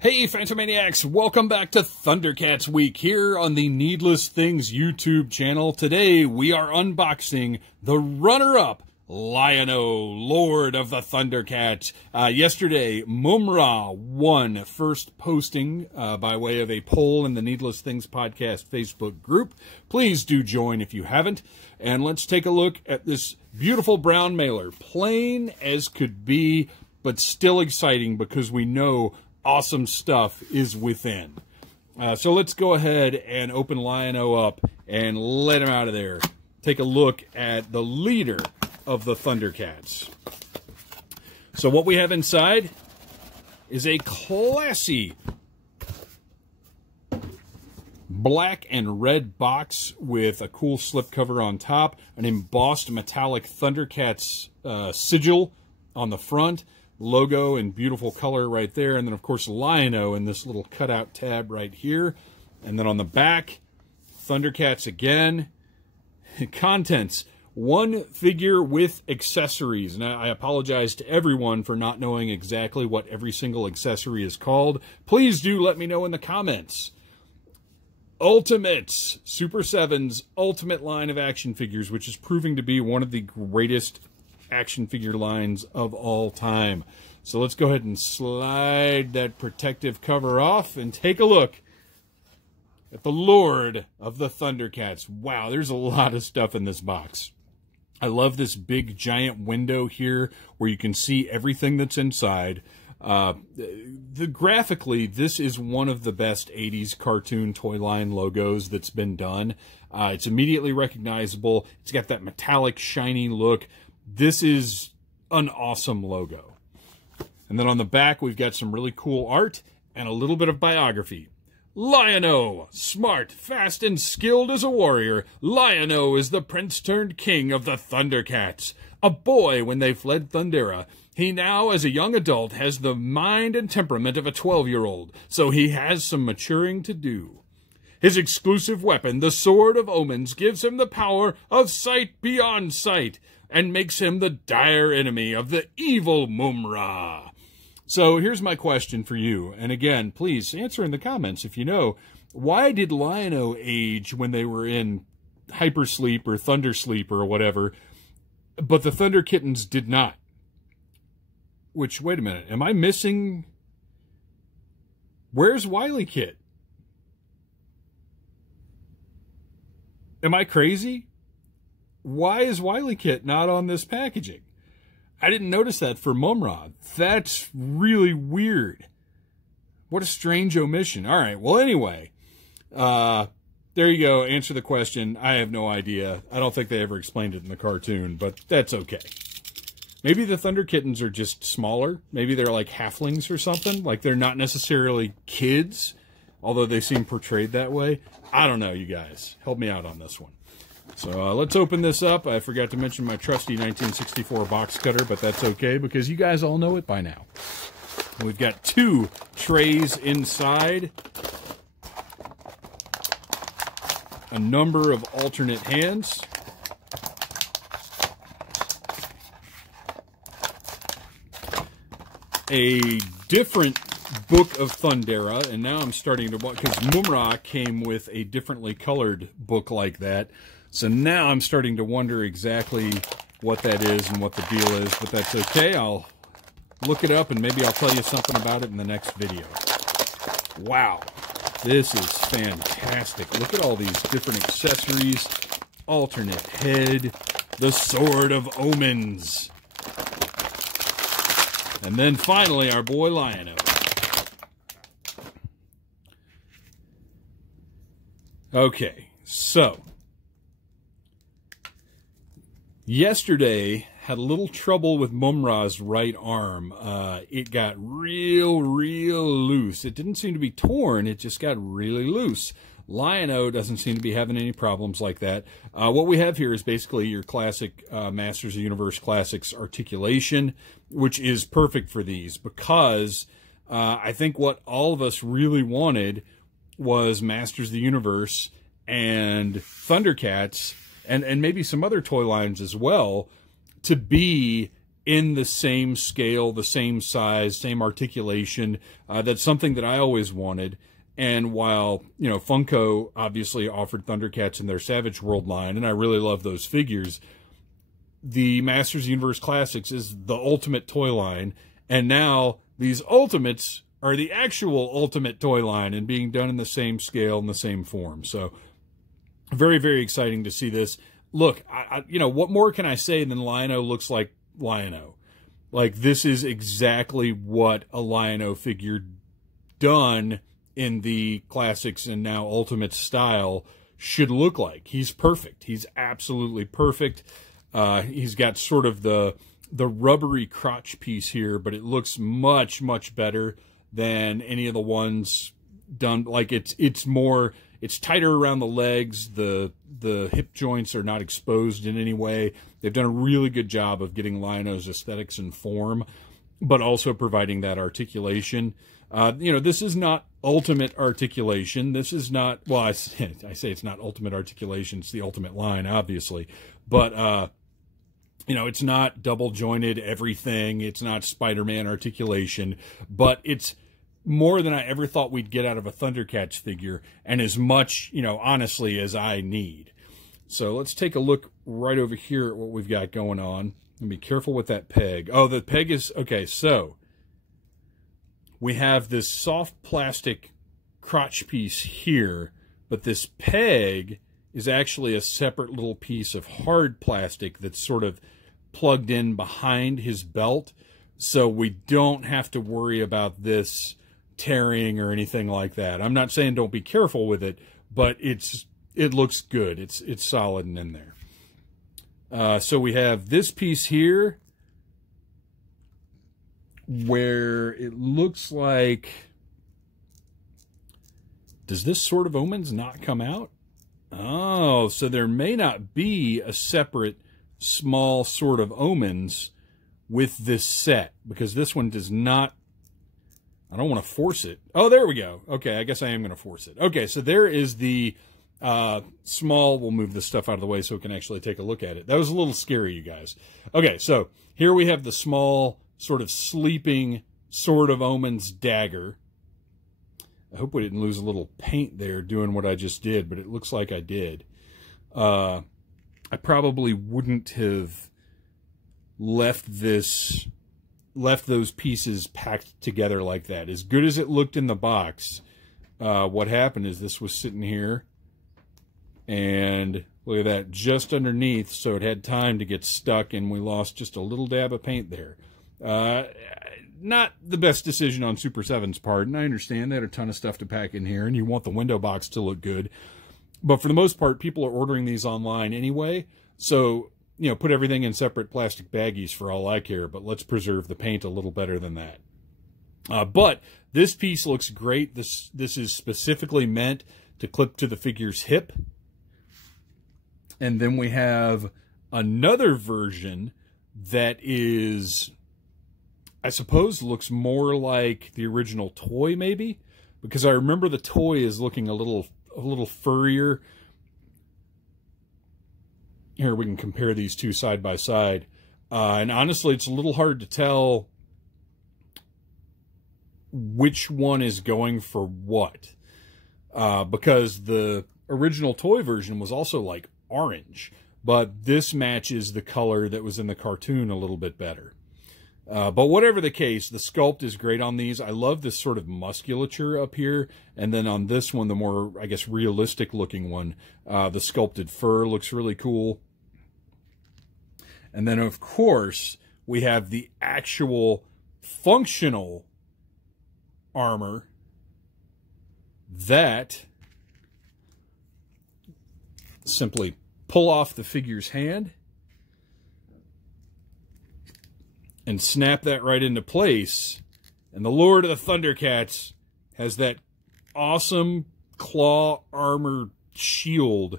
Hey Phantomaniacs, welcome back to ThunderCats Week here on the Needless Things YouTube channel. Today we are unboxing the runner-up Lion-O, Lord of the Thundercats. Yesterday, Mumra won first posting by way of a poll in the Needless Things Podcast Facebook group. Please do join if you haven't. And let's take a look at this beautiful brown mailer. Plain as could be, but still exciting because we know awesome stuff is within. So let's go ahead and open Lion-O up and let him out of there. Take a look at the leader of the Thundercats. So what we have inside is a classy black and red box with a cool slipcover on top, an embossed metallic Thundercats sigil on the front, logo in beautiful color right there, and then of course Lion-O in this little cutout tab right here. And then on the back, Thundercats again. Contents: one figure with accessories. And I apologize to everyone for not knowing exactly what every single accessory is called. Please do let me know in the comments. Ultimates, Super 7's ultimate line of action figures, which is proving to be one of the greatest action figure lines of all time. So let's go ahead and slide that protective cover off and take a look at the Lord of the Thundercats. Wow, there's a lot of stuff in this box. I love this big giant window here where you can see everything that's inside. Graphically, this is one of the best 80s cartoon toy line logos that's been done. It's immediately recognizable. It's got that metallic shiny look. This is an awesome logo. And then on the back, we've got some really cool art and a little bit of biography. Lion-O, smart, fast, and skilled as a warrior, Lion-O is the prince turned king of the Thundercats. A boy when they fled Thundera, he now, as a young adult, has the mind and temperament of a 12-year-old, so he has some maturing to do. His exclusive weapon, the Sword of Omens, gives him the power of sight beyond sight, and makes him the dire enemy of the evil Mumra. So here's my question for you. And again, please answer in the comments if you know. Why did Lion-O age when they were in hypersleep or thundersleep or whatever, but the Thunder Kittens did not? Which, wait a minute, am I missing? Where's Wily Kit? Am I crazy? Why is Wily Kit not on this packaging? I didn't notice that for Mumra. That's really weird. What a strange omission. All right, well, anyway, there you go. Answer the question. I have no idea. I don't think they ever explained it in the cartoon, but that's okay. Maybe the Thunder Kittens are just smaller. Maybe they're like halflings or something. Like they're not necessarily kids, although they seem portrayed that way. I don't know, you guys. Help me out on this one. So let's open this up. I forgot to mention my trusty 1964 box cutter, but that's okay because you guys all know it by now. We've got two trays inside, a number of alternate hands, a different book of Thundera, and now I'm starting to watch, because Mumra came with a differently colored book like that. So now I'm starting to wonder exactly what that is and what the deal is, but that's okay. I'll look it up and maybe I'll tell you something about it in the next video. Wow, this is fantastic. Look at all these different accessories, alternate head, the Sword of Omens. And then finally, our boy Lion-O. Okay, so yesterday had a little trouble with Mumra's right arm. It got real loose. It didn't seem to be torn, it just got really loose. Lion-O doesn't seem to be having any problems like that. What we have here is basically your classic Masters of the Universe Classics articulation, which is perfect for these because I think what all of us really wanted was Masters of the Universe and Thundercats and maybe some other toy lines as well to be in the same scale, the same size, same articulation. That's something that I always wanted. And while, you know, Funko obviously offered Thundercats in their Savage World line, and I really love those figures, the Masters Universe Classics is the ultimate toy line. And now these Ultimates are the actual ultimate toy line and being done in the same scale and the same form. So very, very exciting to see this. Look, you know, what more can I say than Lion-O looks like Lion-O? Like, this is exactly what a Lion-O figure done in the classics and now ultimate style should look like. He's perfect. He's absolutely perfect. He's got sort of the rubbery crotch piece here, but it looks much, much better than any of the ones done. Like, it's tighter around the legs. The hip joints are not exposed in any way. They've done a really good job of getting Lion-O's aesthetics and form, but also providing that articulation. You know, this is not ultimate articulation. This is not, well, I say it's not ultimate articulation. It's the ultimate line, obviously. But, you know, it's not double jointed everything. It's not Spider-Man articulation, but it's more than I ever thought we'd get out of a Thundercats figure, and as much, you know, honestly, as I need. So let's take a look right over here at what we've got going on. And be careful with that peg. Oh, the peg is, okay, so we have this soft plastic crotch piece here, but this peg is actually a separate little piece of hard plastic that's sort of plugged in behind his belt, so we don't have to worry about this tearing or anything like that. I'm not saying don't be careful with it, but it looks good. It's solid and in there. So we have this piece here where it looks like, does this Sword of Omens not come out? Oh, so there may not be a separate small Sword of Omens with this set, because this one does not. I don't want to force it. Oh, there we go. Okay, I guess I am going to force it. Okay, so there is the small. We'll move this stuff out of the way so we can actually take a look at it. That was a little scary, you guys. Okay, so here we have the small, sort of sleeping Sword of Omens dagger. I hope we didn't lose a little paint there doing what I just did, but it looks like I did. I probably wouldn't have left those pieces packed together like that. As good as it looked in the box, what happened is this was sitting here, and look at that, just underneath, so it had time to get stuck, and we lost just a little dab of paint there. Not the best decision on Super 7's part, and I understand they had a ton of stuff to pack in here, and you want the window box to look good. But for the most part, people are ordering these online anyway, so, you know, put everything in separate plastic baggies for all I care, but let's preserve the paint a little better than that. But this piece looks great. This is specifically meant to clip to the figure's hip. And then we have another version that is, I suppose, looks more like the original toy, maybe, because I remember the toy is looking a little furrier. Here we can compare these two side by side, and honestly, it's a little hard to tell which one is going for what, because the original toy version was also like orange, but this matches the color that was in the cartoon a little bit better. But whatever the case, the sculpt is great on these. I love this sort of musculature up here. And then on this one, the more, I guess, realistic looking one, the sculpted fur looks really cool. And then, of course, we have the actual functional armor that simply pull off the figure's hand and snap that right into place. And the Lord of the Thundercats has that awesome claw armor shield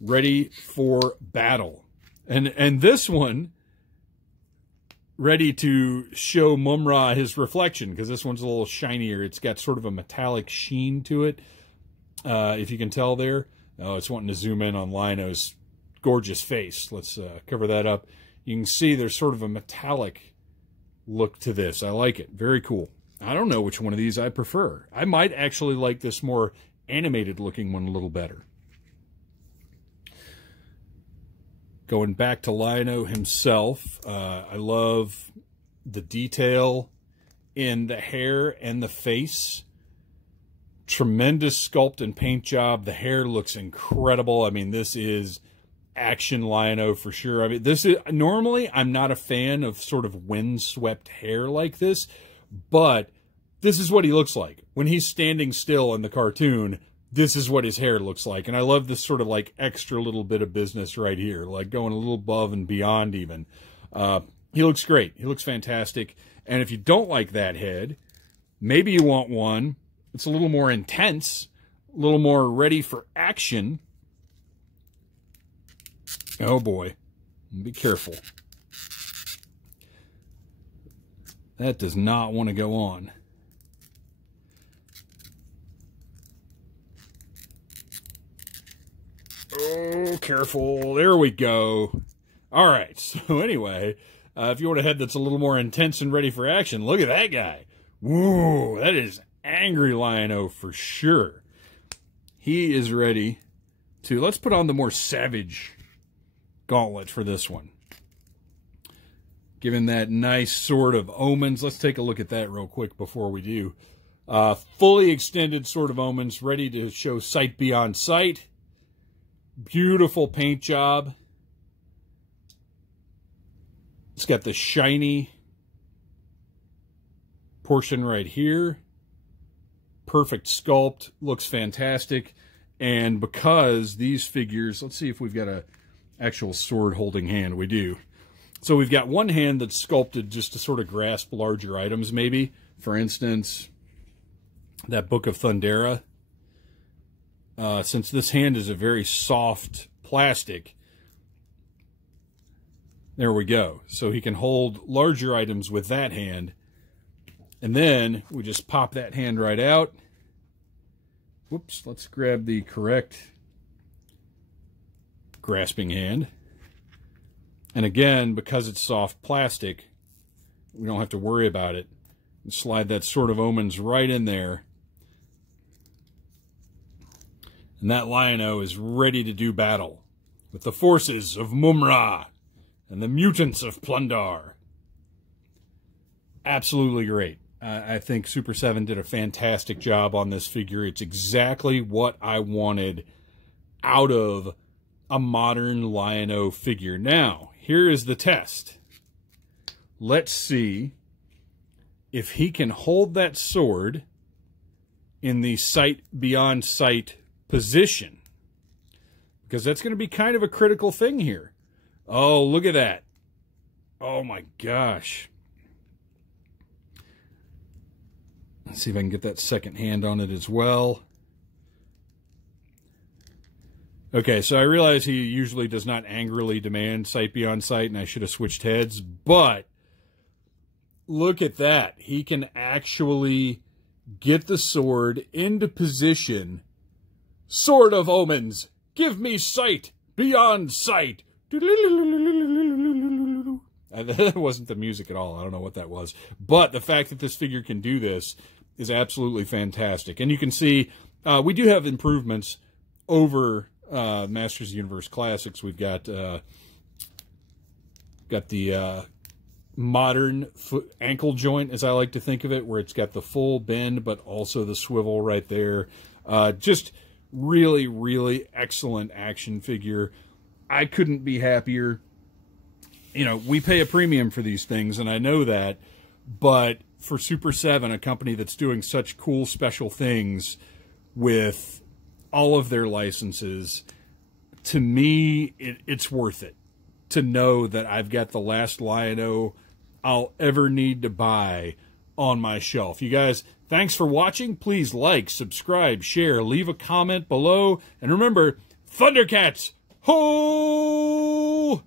ready for battle. And this one ready to show Mumra his reflection, because this one's a little shinier. It's got sort of a metallic sheen to it, if you can tell there. Oh, it's wanting to zoom in on Lion-O's gorgeous face. Let's cover that up. You can see there's sort of a metallic look to this. I like it. Very cool. I don't know which one of these I prefer. I might actually like this more animated looking one a little better. Going back to Lion-O himself, I love the detail in the hair and the face. Tremendous sculpt and paint job. The hair looks incredible. I mean, this is action Lion-O for sure. I mean, this is normally I'm not a fan of sort of windswept hair like this, but this is what he looks like when he's standing still in the cartoon. This is what his hair looks like, and I love this sort of like extra little bit of business right here, like going a little above and beyond even. He looks great. He looks fantastic. And if you don't like that head, maybe you want one it's a little more intense, a little more ready for action. Oh boy, be careful. That does not want to go on. Oh, careful. There we go. All right. So anyway, if you want a head that's a little more intense and ready for action, look at that guy. Whoa, that is angry Lion-O for sure. He is ready to... Let's put on the more savage gauntlet for this one. Given that nice sort of omens. Let's take a look at that real quick before we do. Fully extended sort of omens, ready to show sight beyond sight. Beautiful paint job. It's got the shiny portion right here. Perfect sculpt. Looks fantastic. And because these figures... Let's see if we've got an actual sword-holding hand. We do. So we've got one hand that's sculpted just to sort of grasp larger items, maybe. For instance, that Book of Thundera. Since this hand is a very soft plastic, there we go. So he can hold larger items with that hand. And then we just pop that hand right out. Whoops, let's grab the correct grasping hand. And again, because it's soft plastic, we don't have to worry about it. And slide that Sword of Omens right in there. And that Lion-O is ready to do battle with the forces of Mumra and the mutants of Plundar. Absolutely great. I think Super 7 did a fantastic job on this figure. It's exactly what I wanted out of a modern Lion-O figure. Now, here is the test. Let's see if he can hold that sword in the sight beyond sight position, because that's going to be kind of a critical thing here. Oh, look at that. Oh my gosh. Let's see if I can get that second hand on it as well. Okay, so I realize he usually does not angrily demand sight beyond sight, and I should have switched heads, but look at that. He can actually get the sword into position. Sword of Omens, give me sight beyond sight. That wasn't the music at all. I don't know what that was. But the fact that this figure can do this is absolutely fantastic. And you can see we do have improvements over Masters of the Universe Classics. We've got the modern foot ankle joint, as I like to think of it, where it's got the full bend but also the swivel right there. Just really, really excellent action figure. I couldn't be happier. You know, we pay a premium for these things, and I know that, but for Super 7, a company that's doing such cool special things with all of their licenses, to me, it's worth it to know that I've got the last Lion-O I'll ever need to buy on my shelf. You guys, thanks for watching. Please like, subscribe, share, leave a comment below. And remember, ThunderCats, ho!